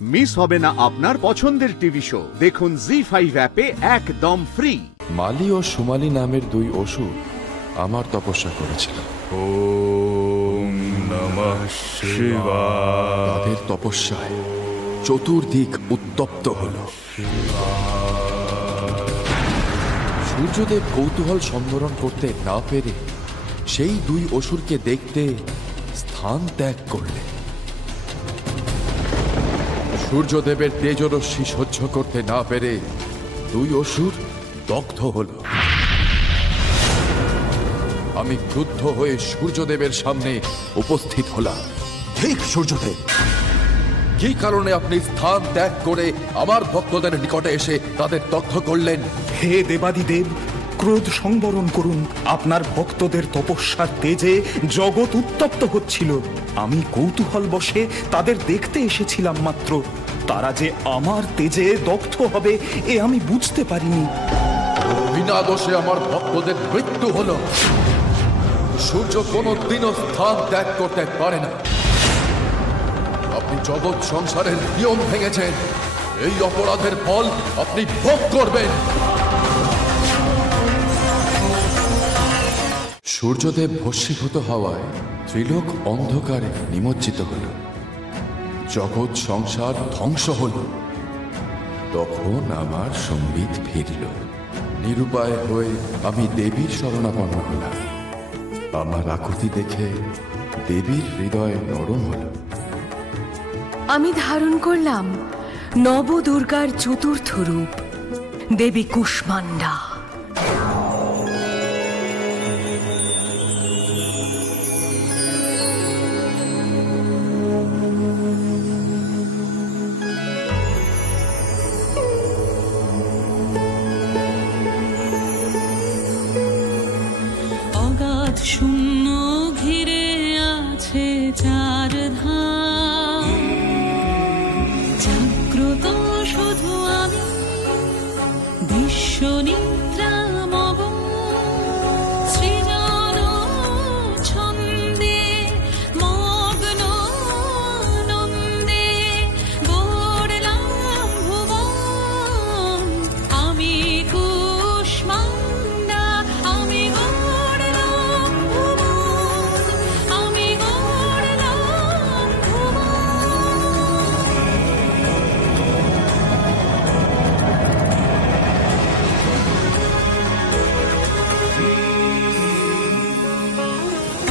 Miss হবে না আপনার পছন্দের টিভি শো। দেখুন জি5 অ্যাপে একদম ফ্রি। মালি ও সুমালি নামের দুই অসুর আমার তপস্যা করেছিল। ওম নমঃ শিবায়। তাদের তপস্যায় চতুর্দিক উত্তপ্ত হল। সূর্যদেব কৌতূহল সম্বরণ করতে না পেরে সেই দুই অসুরকে দেখতে স্থান ত্যাগ করলেন। সূর্যদেবের তেজরশ্মি সহ্য করতে না পেরে দুই অসুর দগ্ধ হল। আমি ক্রুদ্ধ হয়ে সূর্যদেবের সামনে উপস্থিত হলাম। ঠিক সূর্যদেব, কি কারণে আপনি স্থান ত্যাগ করে আমার ভক্তদের নিকটে এসে তাদের দগ্ধ করলেন? হে দেবাদিদেব, ক্রোধ সংবরণ করুন। আপনার ভক্তদের তপস্যার তেজে জগৎ উত্তপ্ত হচ্ছিল। আমি কৌতূহল বশে তাদের দেখতে এসেছিলাম মাত্র। তারা যে আমার তেজে দগ্ধ হবে এ আমি বুঝতে পারিনি। বিনা দোষে আমার ভক্তদের মৃত্যু হলো। সূর্য কোনদিনও স্থান ত্যাগ করতে পারে না। আপনি জগৎ সংসারের নিয়ম ভেঙেছেন। এই অপরাধের ফল আপনি ভোগ করবেন। সূর্যদেব ভস্মীভূত হওয়ায় ত্রিলোক অন্ধকারে নিমজ্জিত হল। জগৎ সংসার ধ্বংস হল। তখন আমার সম্বিত ফিরল। নিরুপায় হয়ে আমি দেবীর শরণাপন্ন হলাম। আমার আকুতি দেখে দেবীর হৃদয় নরম হল। আমি ধারণ করলাম নবদুর্গার চতুর্থ রূপ, দেবী কুষ্মান্ডা। অগাধ শূন্য ঘিরে আছে চার ধাম, জাগ্রত শুধু আমি, বিশ্ব নিদ্রা মগ। সৃজন ছন্দে মগ্ন নন্দে গড়লাম ভুবন। আমি কুষ্মান্ডা, আমি গড়লাম ভুবন, আমি গড়লাম ভুবন।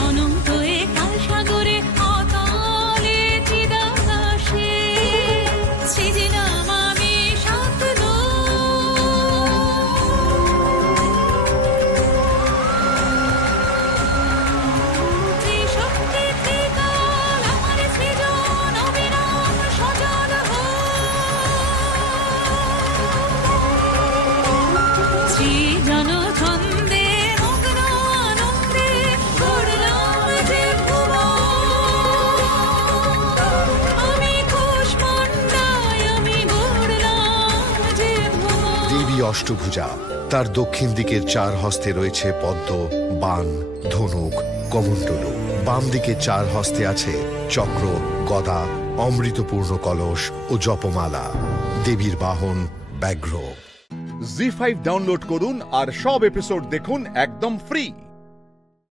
অনন্ত একাল সাগরে অতলে চিদাকাশে সৃজিলাম আমি সাতদ। ত্রিশক্তি ত্রিকাল আমার সৃজন অবিরাম সজল সৃজন ছন্দে মগ্ন আনন্দে গড়লাম যে ভুবন। আমি কুষ্মান্ডায়, আমি গড়লাম যে ভুবন। দেবী অষ্টভুজা। তার দক্ষিণ দিকের চার হস্তে রয়েছে পদ্ম, বাণ, ধনুক, কমণ্ডলু। বাম দিকে চার হস্তে আছে চক্র, গদা, অমৃতপূর্ণ কলস ও জপমালা। দেবীর বাহন ব্যাঘ্র। জি5 ডাউনলোড করুন আর সব এপিসোড দেখুন একদম ফ্রি।